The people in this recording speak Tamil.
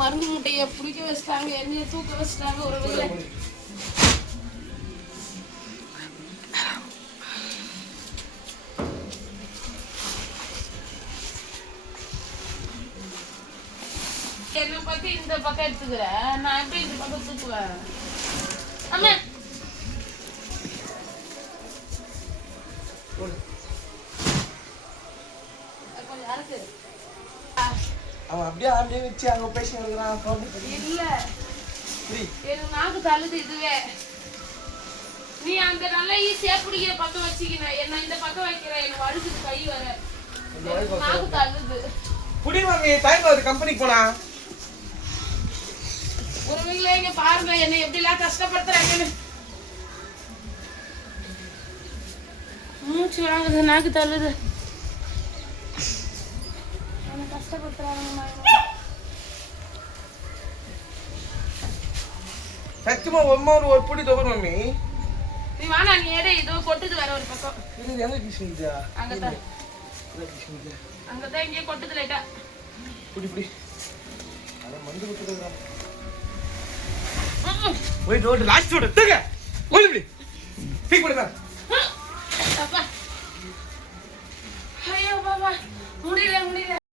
மருந்து மூட்டையை பிடிக்க வச்சிட்டாங்க, என்னைய தூக்க வச்சிட்டாங்க ஒரு வேலை. என்ன பக்கம் இந்த பக்கம் எடுத்துக்கிறேன், நான் எப்படி இந்த பக்கம் தூக்குவேன்? அம்மா கொஞ்சம் அரைச்சு அவன் அப்படியே வச்சு அங்க பேசிட்டு இல்ல எனக்கு நாக்கு தள்ளுது இதுவே. நீ அந்த நல்லா ஈஸியா பிடிக்கிற பக்கம் வச்சுக்கின, என்ன இந்த பக்கம் வைக்கிற எனக்கு வழுக்குது கை வர, நாக்கு தள்ளுது. புடி மாமி, டைம் ஆகுது கம்பெனிக்கு போனா. உறவுகளே இங்க பாருங்க என்ன எப்படி எல்லாம் கஷ்டப்படுத்துறாங்கன்னு. மூச்சு வாங்குது, நாக்கு தள்ளுது, கஷ்டப்படுத்துறாங்க. சச்சுமா ஒரு புடி தொகுது மாமி. நீ வாடா, நீ எடை இதோ கொட்டுது வேற ஒரு பக்கம். இது எங்க கிஷிங்கா? அங்கதான் அங்கதான் இங்கே கொட்டுது லைட்டா. புடி அட மந்து குத்துறடா. வெயிட் லாஸ்ட் ஓட தூக்கு.